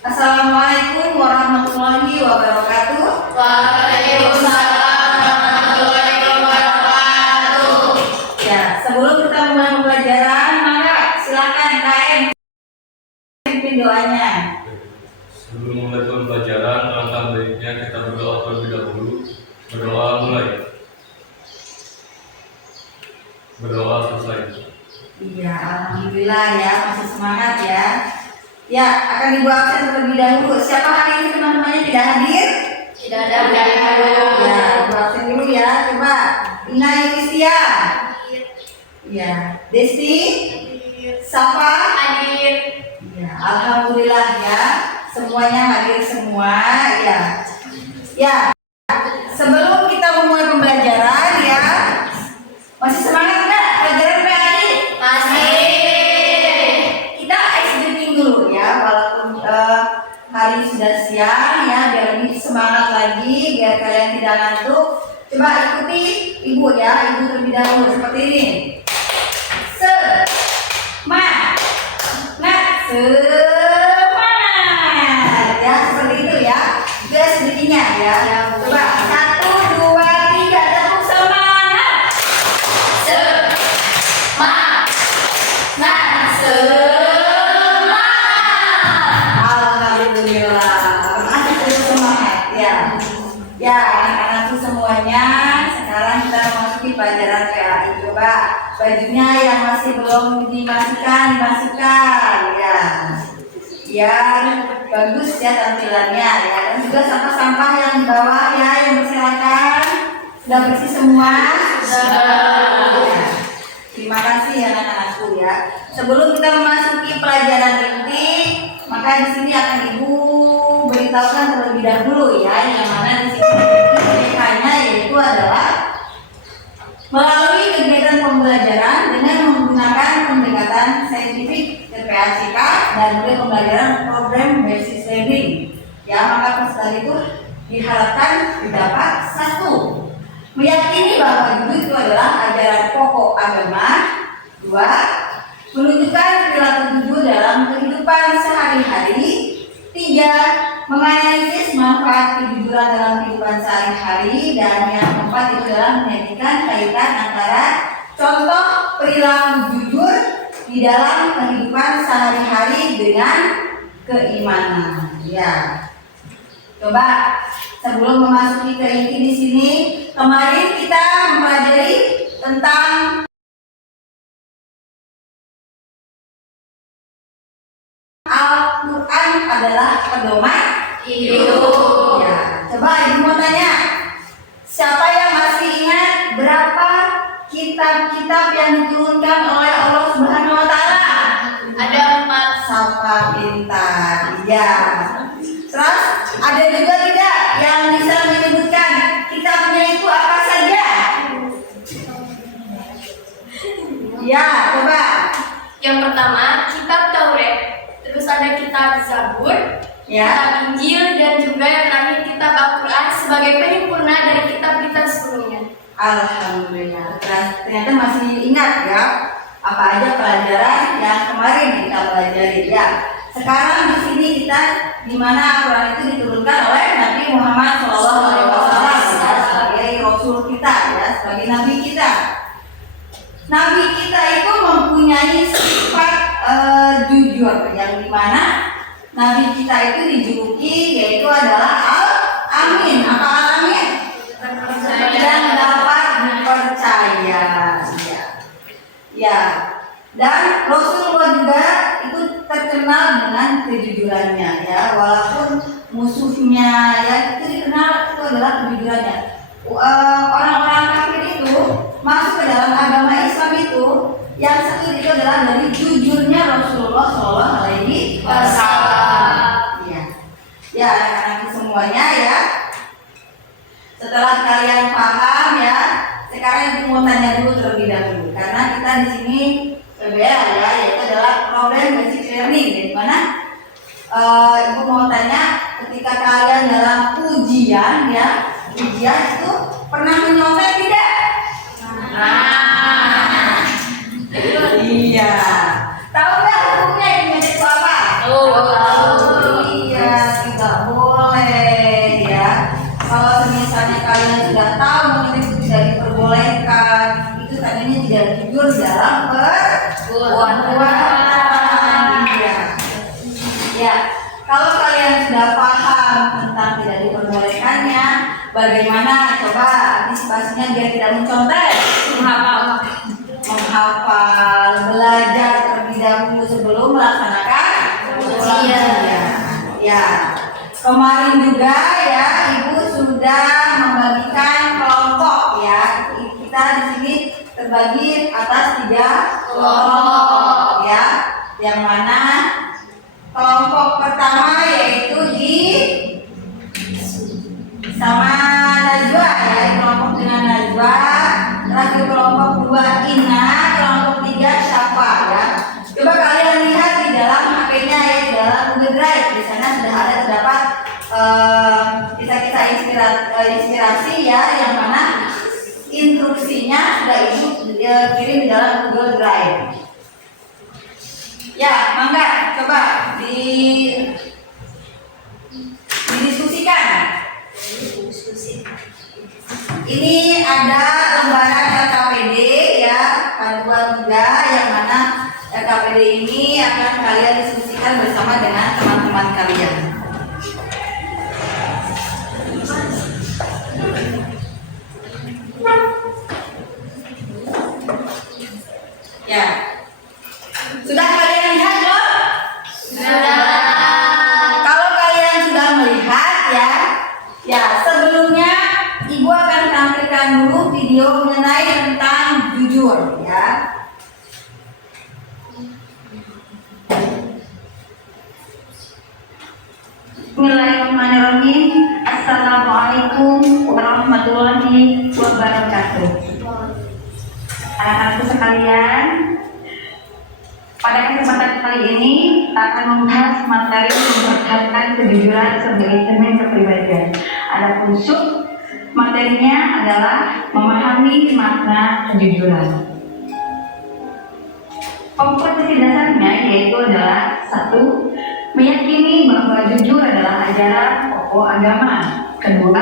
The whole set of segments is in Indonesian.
Assalamualaikum warahmatullahi wabarakatuh. Waalaikumsalam warahmatullahi wabarakatuh. Ya, sebelum kita mulai pembelajaran, maka silakan KM pimpin doanya. Sebelum memulai pembelajaran, alangkah baiknya kita berdoa terlebih dahulu. Berdoa mulai. Berdoa selesai. Iya, alhamdulillah ya, masih semangat ya. Ya, akan Ibu absen terlebih dahulu. Siapa hari ini teman-temannya tidak hadir? Tidak ada Ya, Ibu absen dulu ya. Coba Ina Yudhistia. Ya, Desti. Safa. hadir. Ya, alhamdulillah ya. Semuanya hadir semua ya. Ya, sebelum kita memulai pembelajaran ya, masih semangat nggak pelajaran PAI? Masih. Kita ice breaking dulu ya, walaupun hari sudah siang ya, biar lebih semangat lagi, biar kalian tidak ngantuk. Coba ikuti ibu ya, ibu terlebih dahulu seperti ini. Semangat ya, seperti itu ya. Itu ice breakingnya ya. Coba 1, 2, 3, tepuk semangat. Alhamdulillah. Masih terus semangat ya. Ya, anak-anakku semuanya, sekarang kita memasuki pelajaran PAI. Coba bajunya yang masih belum dimasukkan ya. Biar bagus ya tampilannya ya. Dan juga sampah-sampah yang di bawah ya, yang berserakan. Sudah bersih semua? Ya. Terima kasih ya anak-anakku ya. Sebelum kita memasuki pelajaran inti, maka di sini akan Ibu beritahukan terlebih dahulu ya, yang mana di sini IPK-nya yaitu adalah melalui kegiatan pembelajaran dengan menggunakan pendekatan saintifik TPACK dan juga pembelajaran program basis learning. Ya, maka peserta itu diharapkan didapat 1. Meyakini bahwa judul itu adalah ajaran pokok agama. 2. Menunjukkan perilaku judul dalam kehidupan sehari-hari. 3. Menganalisis manfaat kejujuran dalam kehidupan sehari-hari. Dan yang keempat itu adalah menjadikan kaitan antara contoh perilaku jujur di dalam kehidupan sehari-hari dengan keimanan. Ya. Coba sebelum memasuki ke inti di sini, kemarin kita mempelajari tentang Al-Quran adalah pedoman hidup. Ya, coba Ibu mau tanya, siapa yang masih ingat berapa kitab-kitab yang diturunkan oleh Allah Subhanahu Wa Taala? Ada 4. Sapa pintar, ya. Terus ada juga tidak yang bisa menyebutkan kitabnya itu apa saja? Ya, coba. Yang pertama, kitab Taurat. Terus ada kitab Zabur, Ya. kitab Injil, dan juga yang terakhir kitab Al-Quran sebagai penyempurna dari kitab-kitab sebelumnya. Alhamdulillah. Ternyata masih ingat ya apa aja pelajaran yang kemarin kita pelajari ya. Sekarang di sini kita di mana Al-Quran itu diturunkan oleh Nabi Muhammad SAW ya, sebagai Rasul kita ya, sebagai Nabi kita. Nabi kita itu mempunyai sifat jujur, yang dimana Nabi kita itu dijuluki yaitu adalah Al-Amin. Apa Al-Amin? Yang dapat dipercaya. Ya. Dan Rasulullah juga itu terkenal dengan kejujurannya ya, walaupun musuhnya ya itu dikenal itu adalah kejujurannya. Orang-orang kafir itu masuk ke dalam agama Islam itu yang satu itu adalah dari jujurnya Rasulullah SAW. Ya, ya anak-anak semuanya ya. Setelah kalian paham ya, sekarang Ibu mau tanya dulu terlebih dahulu karena kita di sini PBL ya, yaitu adalah program basic learning, di mana Ibu mau tanya ketika kalian dalam ujian ya, ujian itu pernah menyontek tidak? Iya. Tahu nggak hukumnya yang menyontek itu apa? Tahu. Iya. jujur dalam perbuatan. Iya. Ya, kalau kalian sudah paham tentang tidak diperbolehkannya, bagaimana coba antisipasinya biar tidak mencontek? Menghafal, belajar terlebih dahulu sebelum melaksanakan ujian. Ya, kemarin juga ya Ibu sudah membagikan kelompok ya. Kita di sini terbagi atas 3 kelompok ya. Yang mana kelompok pertama yaitu di sama Najwa ya, kelompok dengan Najwa. Terakhir kelompok 2 Ina, kelompok 3 Syafa ya. Coba kalian lihat di dalam HP-nya ya, di dalam Google Drive. Di sana sudah ada terdapat kisah-kisah inspirasi ya, yang mana instruksinya sudah Ibu kirim di dalam Google Drive. Ya, mangga coba didiskusikan. Ini ada lembaran LKPD ya, panduan juga, yang mana LKPD ini akan kalian diskusikan bersama dengan teman-teman kalian. Ya, sudah kalian lihat belum? Sudah. Kalau kalian sudah melihat ya sebelumnya Ibu akan tampilkan dulu video mengenai tentang jujur ya. Bismillahirrahmanirrahim. Assalamualaikum warahmatullahi wabarakatuh. Anak-anakku sekalian, pada kesempatan kali ini kita akan membahas materi mempertahankan kejujuran sebagai cermin kepribadian. Adapun sub materinya adalah memahami makna kejujuran. Kompetensi dasarnya yaitu adalah 1. Meyakini bahwa jujur adalah ajaran pokok agama. 2.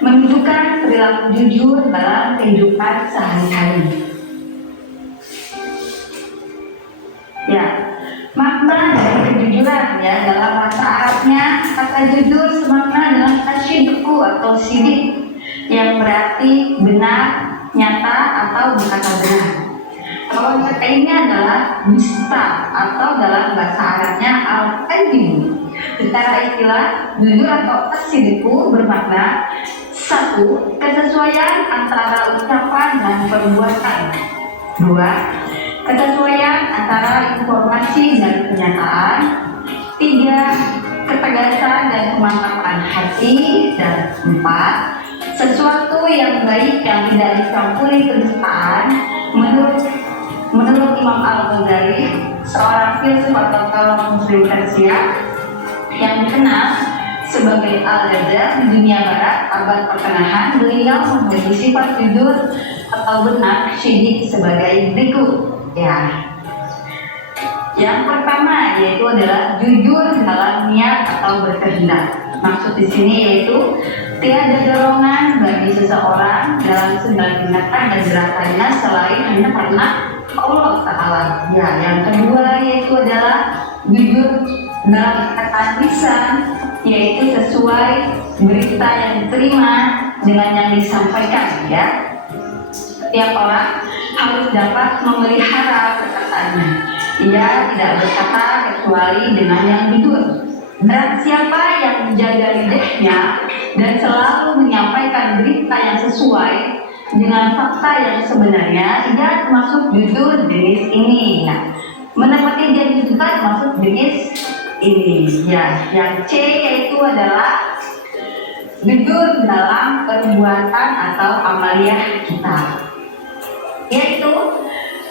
Menunjukkan perilaku jujur dalam kehidupan sehari-hari. Ya, makna dari kejujuran ya, dalam bahasa Arabnya kata jujur semakna dengan asyidku atau sidik, yang berarti benar, nyata atau berkata benar. Kalau kata ini adalah dusta atau dalam bahasa Arabnya al-kadhib. Secara istilah, jujur atau asyidku bermakna 1. Kesesuaian antara ucapan dan perbuatan. 2. Kesesuaian antara informasi dan kenyataan. 3. Ketegasan dan kemantapan hati. Dan 4. Sesuatu yang baik yang tidak dicampuri kedustaan. Menurut Imam Al-Ghazali, seorang filsuf atau kaum muslim Persia yang dikenal sebagai Al-Ghazali di dunia barat abad pertengahan, beliau memberi sifat jujur atau benar syidik sebagai berikut. Ya, yang pertama yaitu adalah jujur dalam niat atau berkehendak. Maksud di sini yaitu tiada dorongan bagi seseorang dalam segala tindakan dan gerakannya selain hanya karena Allah Ta'ala. Ya, yang kedua yaitu adalah jujur dalam kata lisan, yaitu sesuai berita yang diterima dengan yang disampaikan. Ya, setiap orang harus dapat memelihara perkataannya. Ia tidak berkata kecuali dengan yang jujur. Dan siapa yang menjaga lidahnya dan selalu menyampaikan berita yang sesuai dengan fakta yang sebenarnya, ia termasuk jujur jenis ini. Nah, menepati janji juga termasuk jenis ini. Ya, yang C yaitu adalah jujur dalam perbuatan atau amaliyah kita, yaitu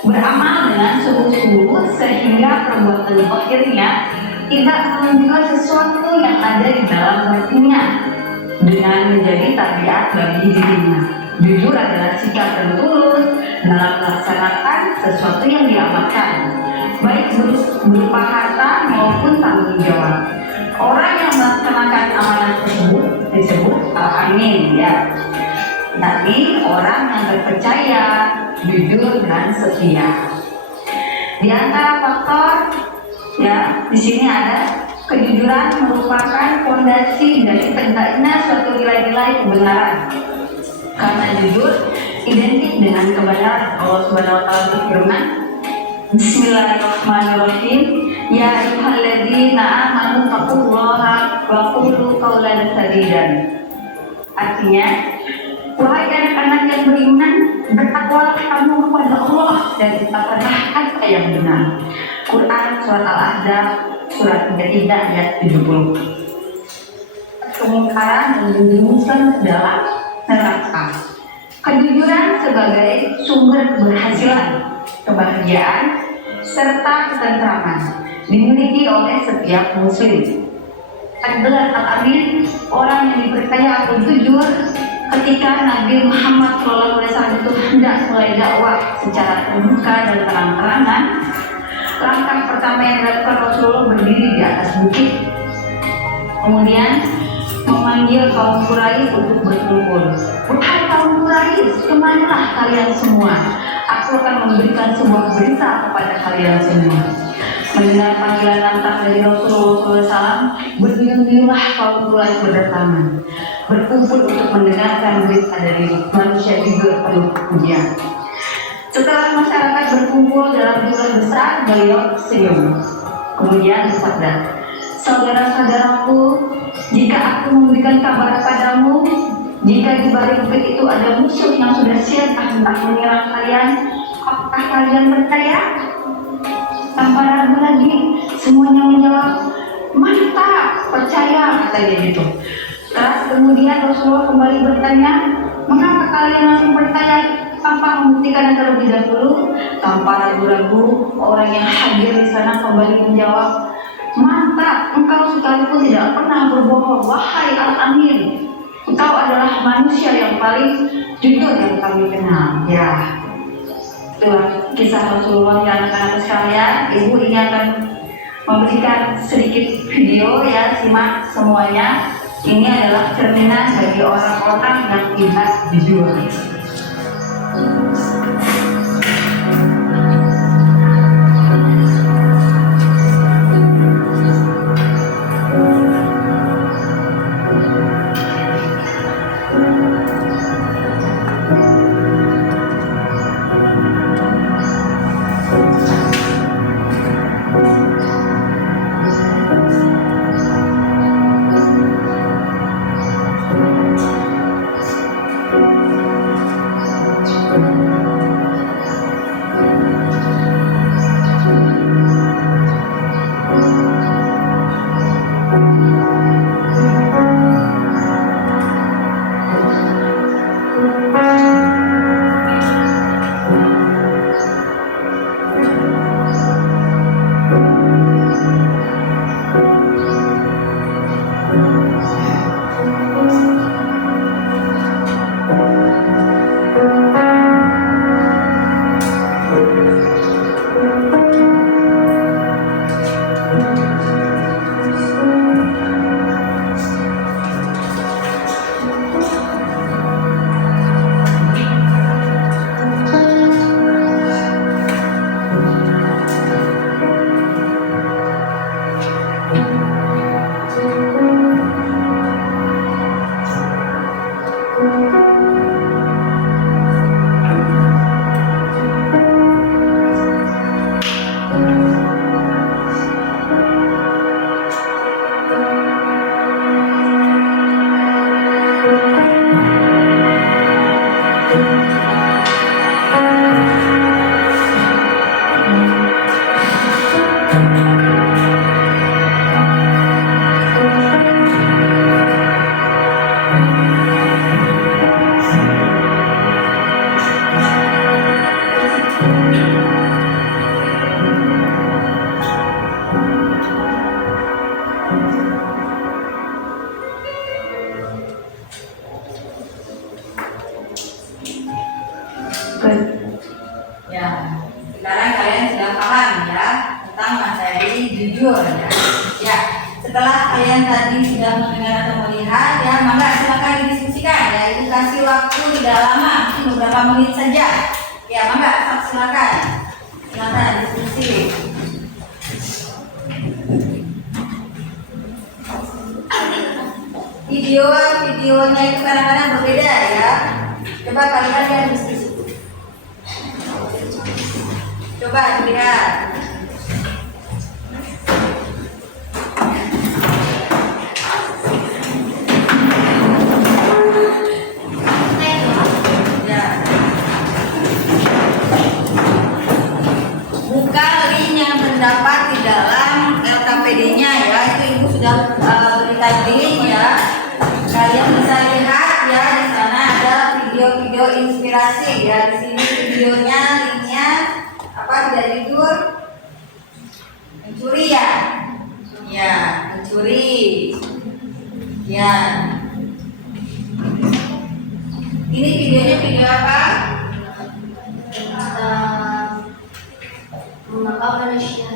beramal dengan sungguh-sungguh sehingga perbuatan zahirnya tidak menunjukkan sesuatu yang ada di dalam hatinya dengan menjadi tabiat bagi dirinya. Jujur adalah sikap tertulus dalam melaksanakan sesuatu yang diamalkan, baik berupa harta maupun tanggung jawab. Orang yang melaksanakan amalan tersebut disebut al-amin. Ya, yakni orang yang terpercaya, jujur dan setia. Di antara faktor ya di sini ada kejujuran merupakan fondasi dari tegaknya suatu nilai-nilai kebenaran. Karena jujur identik dengan kebenaran. Allah Subhanahu wa taala berfirman, Bismillahirrahmanirrahim, ya ayyuhalladzina amanu taqullaha wa qulu qawlan sadidan. Artinya, wahai anak-anak yang beriman, bertakwalah kamu kepada Allah dan ucapkanlah kata yang benar. Quran surat Al-Ahzab surat 33 ayat 70. Kemungkaran menjerumuskan ke dalam neraka. Kejujuran sebagai sumber keberhasilan, kebahagiaan, serta ketentraman dimiliki oleh setiap muslim. Adalah Al-Amin, orang yang dipercaya atau jujur ketika Nabi Muhammad SAW itu hendak mulai dakwah secara terbuka dan terang-terangan. Langkah pertama yang dilakukan Rasulullah berdiri di atas bukit, kemudian memanggil kaum Quraisy untuk berkumpul. Wahai kaum Quraisy, kemanalah kalian semua? Aku akan memberikan sebuah berita kepada kalian semua. Mendengar panggilan lantang dari Rasulullah SAW, berduyun-duyunlah kaum Quraisy berdatangan, berkumpul untuk mendengarkan berita dari manusia jujur penuh pujian. Setelah masyarakat berkumpul dalam jumlah besar, beliau senyum. Kemudian bersabda, saudara-saudaraku, jika aku memberikan kabar padamu, jika di balik bukit itu ada musuh yang sudah siap hendak menyerang kalian, apakah kalian percaya? Tanpa ragu lagi, semuanya menjawab, mantap, percaya, katanya gitu. Terus kemudian Rasulullah kembali bertanya, mengapa kalian langsung percaya tanpa membuktikan terlebih dahulu? Tanpa ragu-ragu, orang yang hadir di sana kembali menjawab, mantap, engkau sekalipun tidak pernah berbohong, wahai Al-Amin. Engkau adalah manusia yang paling jujur yang kami kenal. Ya, itulah kisah Rasulullah yang anak-anak sekalian. Ibu ini akan memberikan sedikit video ya, simak semuanya. Ini adalah cerminan bagi orang-orang yang tidak jujur. Ya, sekarang kalian sudah paham ya tentang materi jujur ya. Setelah kalian tadi sudah mendengar atau melihat ya, maka silakan didiskusikan ya Ibu kasih waktu tidak lama, mungkin beberapa menit saja. Ya, mangga, silakan. Silakan diskusi. Videonya itu kadang-kadang berbeda ya. Coba kalian lihat diskusi. Coba dilihat. Ya. Buka link yang terdapat di dalam LKPD-nya ya. Itu Ibu sudah berikan link ya. Kalian bisa lihat ya, di sana ada video-video inspirasi ya. Di sini videonya, linknya apa, tidak jujur mencuri ya. Ya, mencuri. Ya. Ini videonya video apa? Mengapa manusia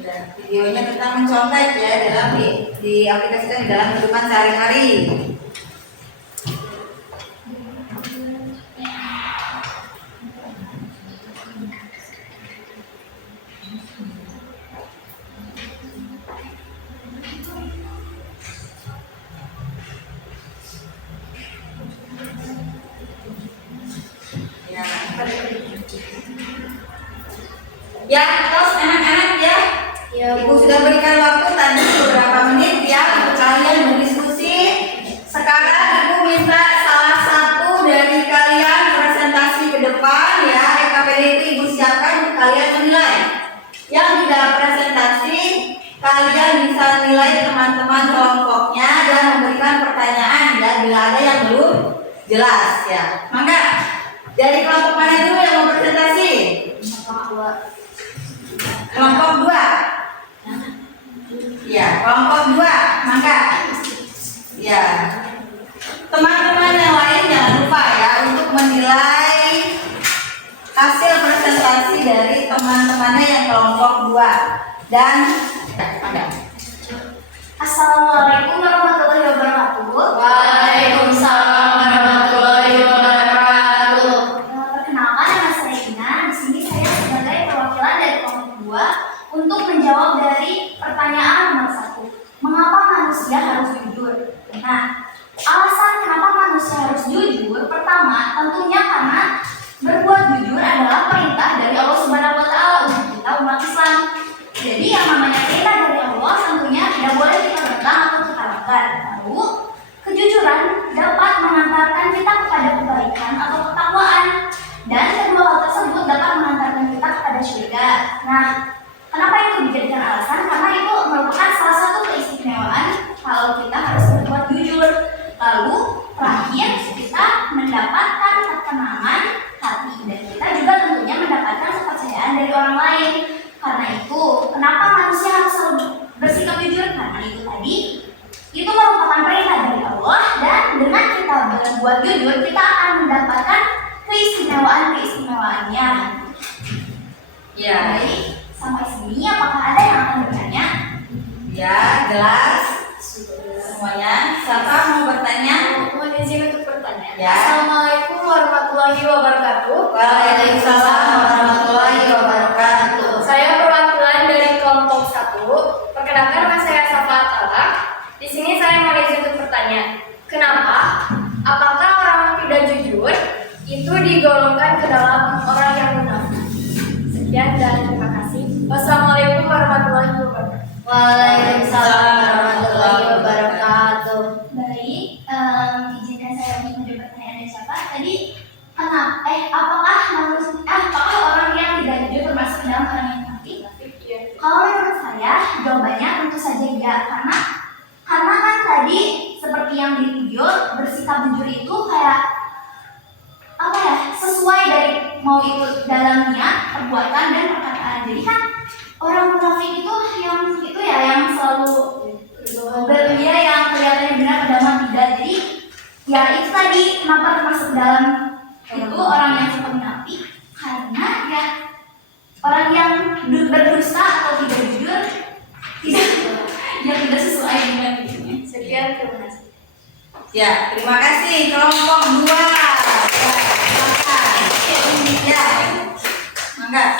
Ya, videonya tentang mencontek ya, dalam diaplikasikan di dalam kehidupan sehari-hari. Ya. Ya, terus anak-anak ya. Ibu sudah berikan waktu tadi beberapa menit ya untuk kalian berdiskusi. Sekarang Ibu minta salah satu dari kalian presentasi ke depan ya. LKPD itu Ibu siapkan untuk kalian menilai. Yang di dalam presentasi kalian bisa nilai teman-teman kelompoknya dan memberikan pertanyaan ya bila ada yang belum jelas ya. Mangga. Dari kelompok mana dulu yang mau presentasi? Kelompok 2. Ya, kelompok 2. Mangga. Ya. Teman-teman yang lain jangan lupa ya untuk menilai hasil presentasi dari teman-temannya yang kelompok 2. Dan mangga. Assalamualaikum warahmatullahi wabarakatuh. Waalaikumsalam warahmatullahi wabarakatuh. Perkenalkan, nama saya Ina. Di sini saya sebagai perwakilan dari kelompok 2 untuk menjawab dari pertanyaan nomor 1. Mengapa manusia harus jujur? Nah, alasan kenapa manusia harus jujur, pertama tentunya karena berbuat jujur adalah perintah dari Allah Subhanahu wa taala untuk kita umat Islam. Jadi yang namanya perintah dari Allah tentunya tidak boleh kita bentang atau kita langgar. Lalu, kejujuran dapat mengantarkan kita kepada kebaikan atau ketakwaan, dan kedua hal tersebut dapat mengantarkan kita kepada surga. Nah, kenapa itu dijadikan alasan? Karena itu merupakan salah satu keistimewaan kalau kita harus berbuat jujur. Lalu, terakhir kita mendapatkan ketenangan hati, dan kita juga tentunya mendapatkan kepercayaan dari orang lain. Karena itu, kenapa manusia harus selalu bersikap jujur? Karena itu tadi, itu merupakan perintah dari Allah, dan dengan kita berbuat jujur, kita akan mendapatkan keistimewaan-keistimewaannya. Ya. Baik, sampai sini apakah ada yang akan bertanya? Ya, jelas semuanya. Siapa mau bertanya? Mohon izin untuk bertanya. Ya. Assalamualaikum warahmatullahi wabarakatuh. Waalaikumsalam warahmatullahi wabarakatuh. Saya perwakilan dari kelompok 1. Perkenalkan, nama saya Safa Atala. Di sini saya mau izin untuk bertanya. Kenapa? Apakah orang yang tidak jujur itu digolongkan ke dalam orang yang munafik? Sekian dan terima kasih. Wassalamualaikum warahmatullahi wabarakatuh. Waalaikumsalam warahmatullahi wabarakatuh. Baik, izinkan saya untuk menjawab pertanyaan dari siapa? Tadi apakah orang yang tidak jujur termasuk dalam orang yang munafik? Kalau menurut saya jawabannya tentu saja ya, karena kan tadi seperti yang di video, bersikap jujur itu kayak apa ya, sesuai dari mau itu dalam niat, perbuatan dan perkataan. Jadi kan orang munafik itu yang selalu beria, yang kelihatannya benar padahal tidak. Jadi ya itu tadi kenapa termasuk dalam itu orang yang suka munafik, karena ya orang yang berdusta atau tidak jujur tidak sesuai dengan dirinya. Sekian, terima kasih. Ya, terima kasih kelompok 2. Ya, silakan. Ya, mangga.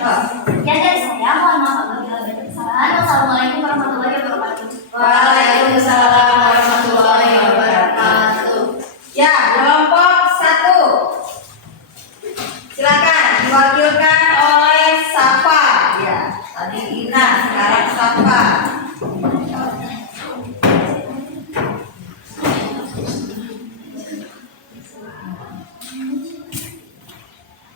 Oh. Ya dari saya, mohon maaf apabila ada kesalahan. Wassalamualaikum warahmatullahi wabarakatuh. Waalaikumsalam warahmatullahi wabarakatuh. Ya, kelompok 1. Silakan diwakilkan oleh Safa. Ya, tadi Ina, sekarang Safa.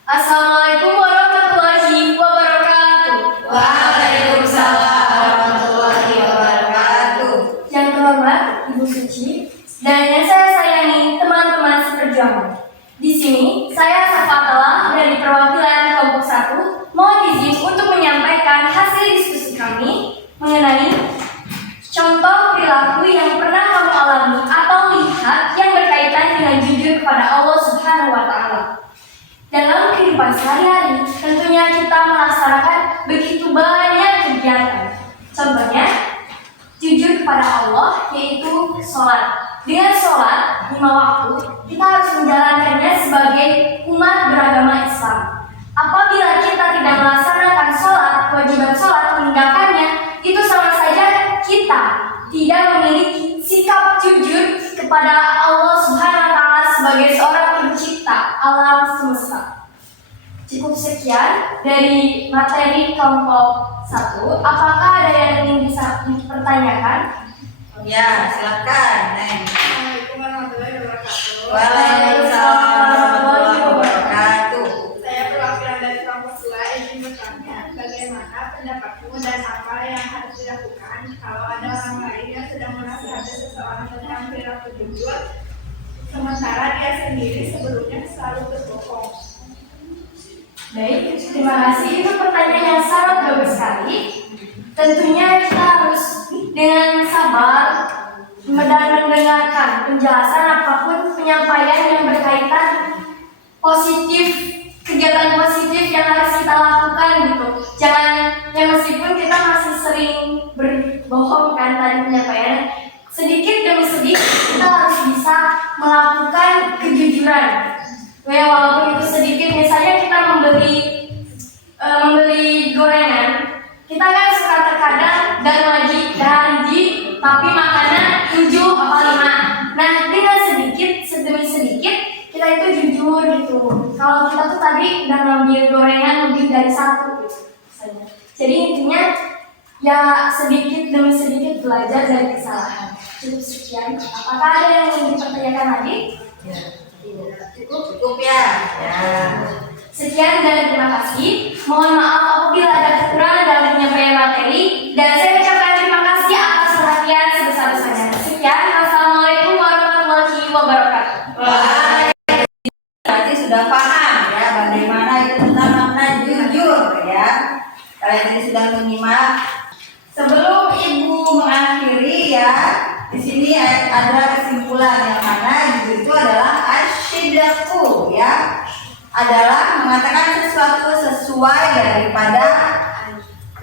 Assalamualaikum warahmatullahi wabarakatuh. Waalaikumsalam warahmatullahi wabarakatuh. Yang terhormat Ibu Suci dan yang saya sayangi teman-teman seperjuangan. Di sini saya Safatullah dari perwakilan kelompok 1 mohon izin untuk menyampaikan hasil diskusi kami mengenai contoh perilaku yang pernah kamu alami atau lihat yang berkaitan dengan jujur kepada Allah Subhanahu wa Ta'ala. Dalam kehidupan sehari-hari, tentunya kita melaksanakan begitu banyak kegiatan. Contohnya, jujur kepada Allah, yaitu sholat. Dengan sholat, 5 waktu, kita harus menjalankannya sebagai umat beragama Islam. Apabila kita tidak melaksanakan sholat, kewajiban sholat, meninggalkannya, itu sama saja kita tidak memiliki sikap jujur kepada Allah Subhanahu wa Ta'ala sebagai seorang pencipta alam semesta. Cukup sekian dari materi kelompok 1. Apakah ada yang ingin bisa dipertanyakan? Ya, silakan, Neng. Assalamualaikum warahmatullahi wabarakatuh. Waalaikumsalam warahmatullahi wabarakatuh. Saya perwakilan dari kelompok 2 izin bertanya, bagaimana pendapatmu dan apa yang harus dilakukan kalau ada orang lain yang sedang menasihati seseorang tentang perilaku jujur, sementara dia sendiri sebelumnya selalu berbohong. Baik, terima kasih. Itu pertanyaan yang sangat bagus sekali. Tentunya kita harus dengan sabar dan mendengarkan penjelasan apapun penyampaian yang berkaitan positif, kegiatan positif yang harus kita lakukan gitu. Jangan, ya meskipun kita masih sering berbohong kan tadi penyampaian, sedikit demi sedikit kita harus bisa melakukan kejujuran. Ya, walaupun itu sedikit, misalnya kita membeli gorengan, kita kan suka terkadang darmaji, tapi makannya 7 apa 5. Nah, dengan sedikit demi sedikit kita itu jujur gitu. Kalau kita tuh tadi udah ngambil gorengan lebih dari 1 gitu, misalnya. Jadi intinya ya sedikit demi sedikit belajar dari kesalahan. Cukup sekian. Apakah ada yang ingin dipertanyakan lagi? Ya, cukup ya. Ya. Sekian dan terima kasih. Mohon maaf apabila ada kekurangan dalam penyampaian materi dan saya ucapkan terima kasih atas perhatian sebesar-besarnya. Sekian. Assalamualaikum warahmatullahi wabarakatuh. Berarti sudah paham ya bagaimana itu tentang makna jujur ya. Kalian ini sudah menyimak. Sebelum Ibu mengakhiri ya, di sini ada kesimpulan yang mana jujur itu adalah asyidaqu ya. Adalah mengatakan sesuatu sesuai daripada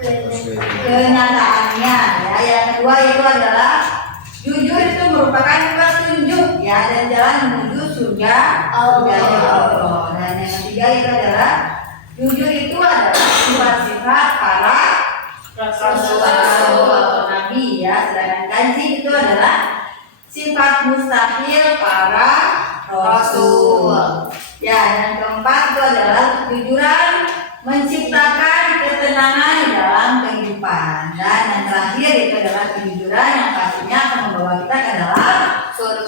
kenyataannya ya. Yang kedua itu adalah jujur itu merupakan petunjuk ya dan jalan menuju surga Allah. Dan yang ketiga itu adalah jujur itu adalah sifat-sifat para rasul atau nabi ya. Sedangkan kanzi itu adalah sifat mustahil para rasul. Ya, dan keempat itu adalah kejujuran menciptakan ketenangan di dalam kehidupan. Dan yang terakhir itu adalah kejujuran yang pastinya akan membawa kita ke dalam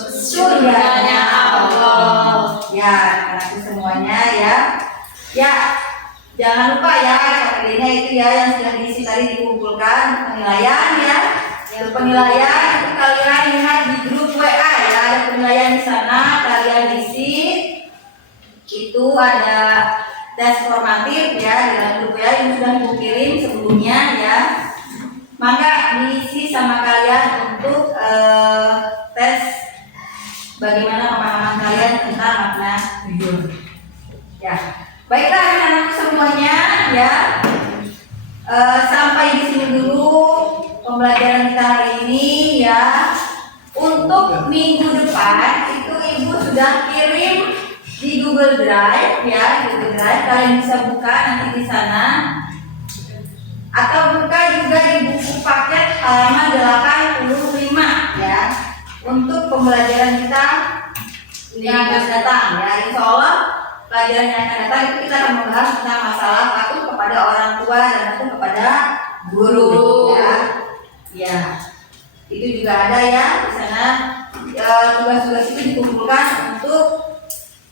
surganya Allah. Ya, karena itu semuanya ya. Ya, jangan lupa ya kategorinya itu ya yang sudah diisi tadi dikumpulkan penilaian ya. Yang penilaian itu kalian lihat di grup WA ya, ada penilaian di sana kalian isi. Itu ada tes formatif ya di dalam grup ya yang sudah Ibu kirim sebelumnya ya. Maka diisi sama kalian untuk tes bagaimana pemahaman kalian tentang makna jujur. Ya, baiklah anak-anak semuanya ya. Sampai di sini dulu pembelajaran kita hari ini ya. Untuk untuk minggu depan itu ibu sudah kirim di Google Drive ya, Google Drive kalian bisa buka nanti di sana, atau buka juga di buku paket halaman 85 ya, untuk pembelajaran kita yang akan datang ya. Insya Allah pelajaran yang akan datang itu kita akan membahas tentang masalah takut kepada orang tua dan takut kepada guru ya. Ya, itu juga ada ya di sana. Tugas-tugas itu dikumpulkan untuk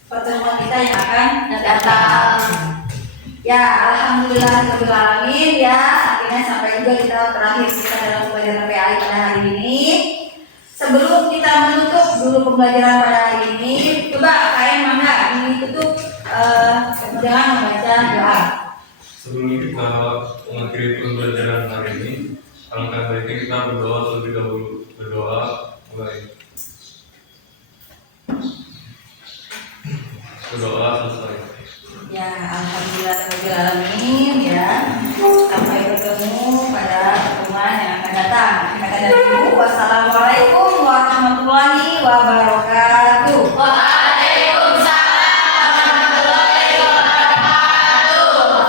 pertemuan kita yang akan datang. Ya, alhamdulillahirobbilalamin ya. Akhirnya sampai juga kita terakhir kita dalam pembelajaran PAI pada hari ini. Sebelum kita menutup dulu pembelajaran pada hari ini, coba kalian mangga ini tutup dengan membaca doa. Sebelum kita mengakhiri pembelajaran hari ini, alangkah baiknya kita berdoa terlebih dahulu. Berdoa mulai. Berdoa selesai. Ya, alhamdulillahirobbilalamin ya. Sampai bertemu pada pertemuan yang akan datang. Kata dari ibu, wassalamualaikum